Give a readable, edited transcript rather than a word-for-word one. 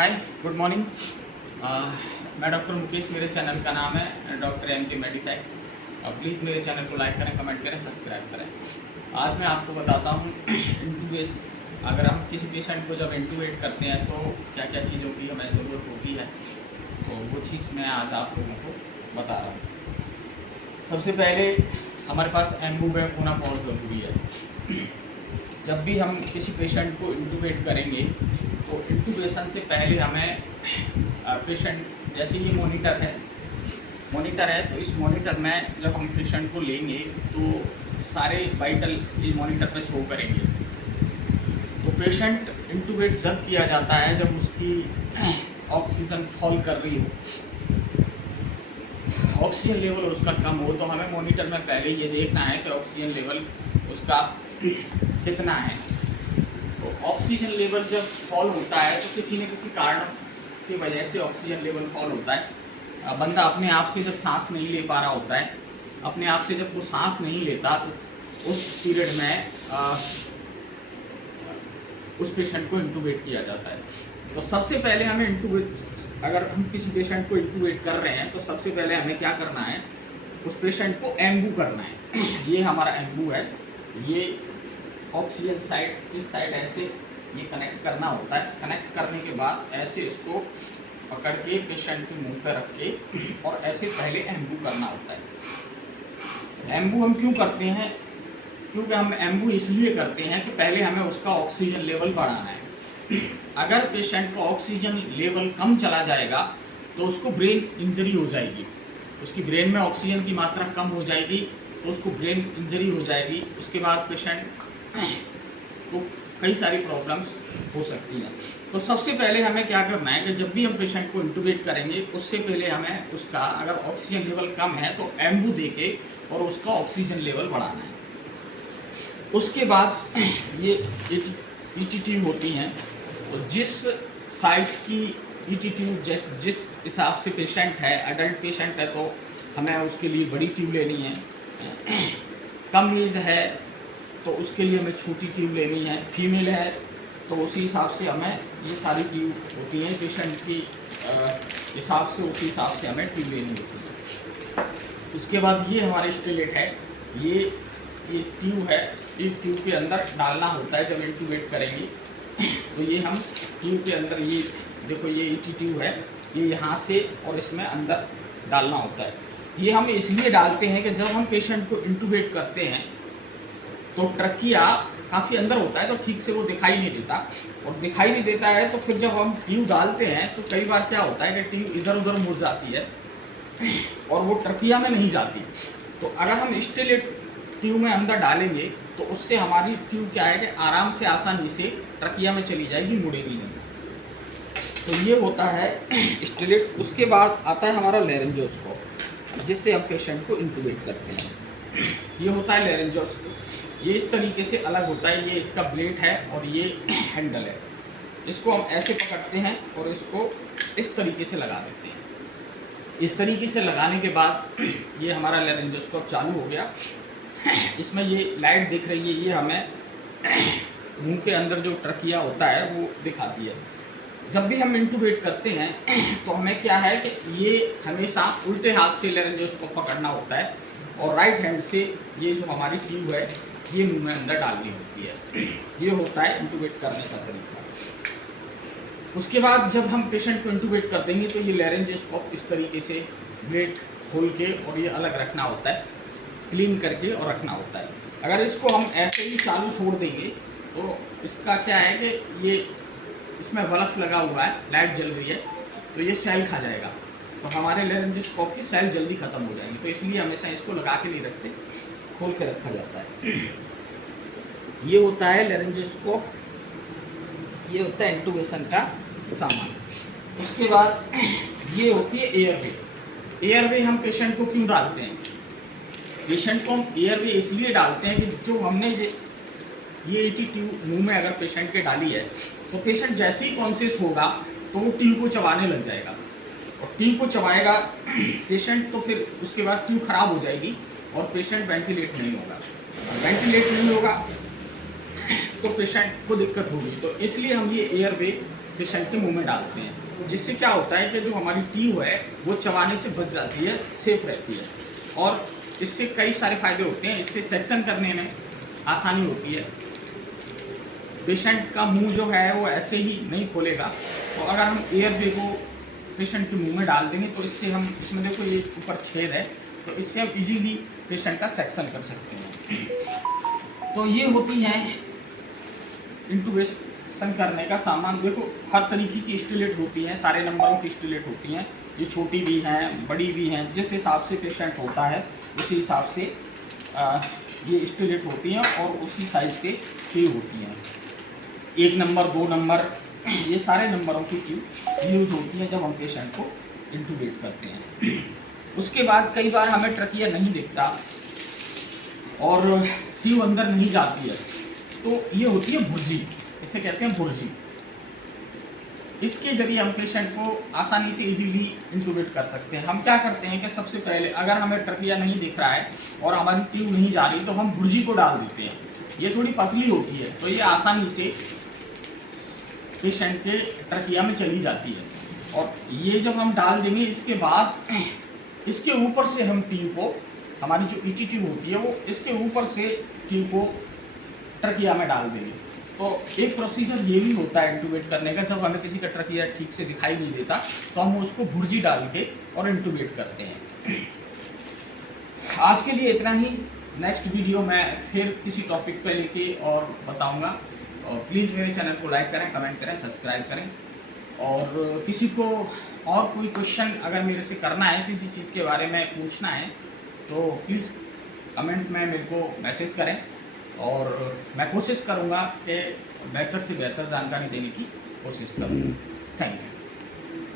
Hi good morning. मैं doctor Mukesh, मेरे channel का नाम है डॉक्टर एम के मेडिफैक्ट। प्लीज़ मेरे चैनल को लाइक करें, कमेंट करें, सब्सक्राइब करें। आज मैं आपको बताता हूँ इंटूबेस, अगर हम किसी पेशेंट को जब इंटूबेट करते हैं तो क्या क्या चीज़ों की हमें ज़रूरत होती है, तो वो चीज़ मैं आज आप लोगों को बता रहा हूँ। सबसे पहले हमारे पास एम्बू बैग होना बहुत ज़रूरी है। जब भी हम किसी पेशेंट को इंटूबेट करेंगे तो इंटूबेशन से पहले हमें पेशेंट, जैसे ये मॉनिटर है तो इस मॉनिटर में जब हम पेशेंट को लेंगे तो सारे वाइटल ये मॉनिटर पे शो करेंगे। तो पेशेंट इंटूबेट जब किया जाता है जब उसकी ऑक्सीजन फॉल कर रही हो, ऑक्सीजन लेवल उसका कम हो, तो हमें मॉनिटर में पहले ये देखना है कि ऑक्सीजन लेवल उसका कितना है। तो ऑक्सीजन लेवल जब फॉल होता है तो किसी न किसी कारण की वजह से ऑक्सीजन लेवल फॉल होता है। बंदा अपने आप से जब सांस नहीं ले पा रहा होता है, अपने आप से जब वो सांस नहीं लेता तो उस पीरियड में उस पेशेंट को इंटूबेट किया जाता है। तो सबसे पहले हमें अगर हम किसी पेशेंट को इंटूबेट कर रहे हैं तो सबसे पहले हमें क्या करना है, उस पेशेंट को एम्बू करना है। ये हमारा एम्बू है, ये ऑक्सीजन साइड इस साइड ऐसे ये कनेक्ट करना होता है। कनेक्ट करने के बाद ऐसे इसको पकड़ के पेशेंट के मुंह पर रख के और ऐसे पहले एम्बू करना होता है। एम्बू हम क्यों करते हैं? क्योंकि हम एम्बू इसलिए करते हैं कि पहले हमें उसका ऑक्सीजन लेवल बढ़ाना है। अगर पेशेंट का ऑक्सीजन लेवल कम चला जाएगा तो उसको ब्रेन इंजरी हो जाएगी, उसकी ब्रेन में ऑक्सीजन की मात्रा कम हो जाएगी तो उसको ब्रेन इंजरी हो जाएगी। उसके बाद पेशेंट को कई सारी प्रॉब्लम्स हो सकती हैं। तो सबसे पहले हमें क्या करना है कि जब भी हम पेशेंट को इंटूबेट करेंगे उससे पहले हमें उसका अगर ऑक्सीजन लेवल कम है तो एम्बू देके और उसका ऑक्सीजन लेवल बढ़ाना है। उसके बाद ये ईटी ट्यूब होती हैं, तो जिस साइज़ की ईटी ट्यूब जिस हिसाब से पेशेंट है, एडल्ट पेशेंट है तो हमें उसके लिए बड़ी ट्यूब लेनी है। कम एज है तो उसके लिए हमें छोटी ट्यूब लेनी है। फीमेल है तो उसी हिसाब से हमें ये सारी ट्यूब होती हैं, पेशेंट की हिसाब से उसी हिसाब से हमें ट्यूब लेनी होती है। उसके बाद ये हमारे स्टेलेट है, ये ट्यूब है, इस ट्यूब के अंदर डालना होता है जब इंटूबेट करेंगे। तो ये हम ट्यूब के अंदर, ये देखो ये ईटी ट्यूब है, ये यहाँ से और इसमें अंदर डालना होता है। ये हम इसलिए डालते हैं कि जब हम पेशेंट को इंटूबेट करते हैं तो ट्रकिया काफ़ी अंदर होता है तो ठीक से वो दिखाई नहीं देता, और दिखाई नहीं देता है तो फिर जब हम ट्यूब डालते हैं तो कई बार क्या होता है कि ट्यूब इधर उधर मुड़ जाती है और वो ट्रकिया में नहीं जाती। तो अगर हम स्टेलेट ट्यूब में अंदर डालेंगे तो उससे हमारी ट्यूब क्या है कि आराम से आसानी से ट्रकिया में चली जाएगी, मुड़ेगी नहीं। तो ये होता है स्टेलेट। उसके बाद आता है हमारा लेरेंजोस्कोप, जिससे हम पेशेंट को इंटूबेट करते हैं। ये होता है लेरेंजोस्कोप, ये इस तरीके से अलग होता है, ये इसका ब्लेड है और ये हैंडल है। इसको हम ऐसे पकड़ते हैं और इसको इस तरीके से लगा देते हैं। इस तरीके से लगाने के बाद ये हमारा लेरेंजोस्कोप चालू हो गया। इसमें ये लाइट दिख रही है, ये हमें मुंह के अंदर जो ट्रकिया होता है वो दिखाती है। जब भी हम इंटूबेट करते हैं तो हमें क्या है कि ये हमेशा उल्टे हाथ से लेरेंजोस्कोप पकड़ना होता है और राइट हैंड से ये जो हमारी ट्यूब है ये मुंह में अंदर डालनी होती है। ये होता है इंटूबेट करने का तरीका। उसके बाद जब हम पेशेंट को इंटूबेट कर देंगे तो ये लेरेंजोस्कोप इस तरीके से ब्लेड खोल के और ये अलग रखना होता है, क्लीन करके और रखना होता है। अगर इसको हम ऐसे ही चालू छोड़ देंगे तो इसका क्या है कि ये इसमें बल्ब लगा हुआ है, लाइट जल रही है तो ये सेल खा जाएगा, तो हमारे लेरेंजोस्कोप की सेल जल्दी ख़त्म हो जाएंगी। तो इसलिए हमेशा इसको लगा के नहीं रखते, खोल के रखा जाता है। ये होता है लेरेंजोस्कोप, ये होता है इंटूबेशन का सामान। उसके बाद ये होती है एयरवे। एयरवे हम पेशेंट को क्यों डालते हैं? पेशेंट को हम एयरवे इसलिए डालते हैं कि जो हमने ये ईटी ट्यूब मुंह में अगर पेशेंट के डाली है तो पेशेंट जैसे ही कॉन्शियस होगा तो वो ट्यूब को चबाने लग जाएगा, और ट्यूब को चबाएगा पेशेंट तो फिर उसके बाद ट्यूब खराब हो जाएगी और पेशेंट वेंटिलेट नहीं होगा। वेंटिलेट नहीं होगा तो पेशेंट को दिक्कत होगी। तो इसलिए हम ये एयरवे पेशेंट के मुंह में डालते हैं, जिससे क्या होता है कि जो हमारी ट्यूब है वो चबाने से बच जाती है, सेफ रहती है। और इससे कई सारे फायदे होते हैं। इससे सेक्शन करने में आसानी होती है, पेशेंट का मुंह जो है वो ऐसे ही नहीं खोलेगा। तो अगर हम एयर वे को पेशेंट के मुंह में डाल देंगे तो इससे हम, इसमें देखो ये ऊपर छेद है, तो इससे हम इजीली पेशेंट का सेक्शन कर सकते हैं। तो ये होती हैं इंटूबेशन करने का सामान। देखो हर तरीके की स्टिलेट होती हैं, सारे नंबरों की स्टिलेट होती हैं, ये छोटी भी हैं बड़ी भी हैं, जिस हिसाब से पेशेंट होता है उसी हिसाब से ये स्टिलेट होती हैं और उसी साइज से ट्यूब होती हैं। 1 नंबर 2 नंबर ये सारे नंबरों की ट्यूब यूज होती हैं जब हम पेशेंट को इंटूबेट करते हैं। उसके बाद कई बार हमें ट्रकिया नहीं दिखता और ट्यूब अंदर नहीं जाती है, तो ये होती है भुर्जी, इसे कहते हैं भुर्जी। इसके जरिए हम पेशेंट को आसानी से इजीली इंटूबेट कर सकते हैं। हम क्या करते हैं कि सबसे पहले अगर हमें ट्रकिया नहीं दिख रहा है और हमारी ट्यूब नहीं जा रही तो हम भुर्जी को डाल देते हैं। ये थोड़ी पतली होती है तो ये आसानी से पेशेंट के ट्रकिया में चली जाती है। और ये जब हम डाल देंगे इसके बाद इसके ऊपर से हम ट्यूब को, हमारी जो ईटी ट्यूब होती है वो इसके ऊपर से ट्यूब को ट्रकिया में डाल देंगे। तो एक प्रोसीजर ये भी होता है इंटूबेट करने का, जब हमें किसी का ट्रकिया ठीक से दिखाई नहीं देता तो हम उसको भुर्जी डाल के और इंटूबेट करते हैं। आज के लिए इतना ही। नेक्स्ट वीडियो मैं फिर किसी टॉपिक पे लेके और बताऊंगा। और प्लीज़ मेरे चैनल को लाइक करें, कमेंट करें, सब्सक्राइब करें। और किसी को और कोई क्वेश्चन अगर मेरे से करना है, किसी चीज़ के बारे में पूछना है तो प्लीज़ कमेंट में मेरे को मैसेज करें और मैं कोशिश करूँगा कि बेहतर से बेहतर जानकारी देने की कोशिश करूँ। Thank you.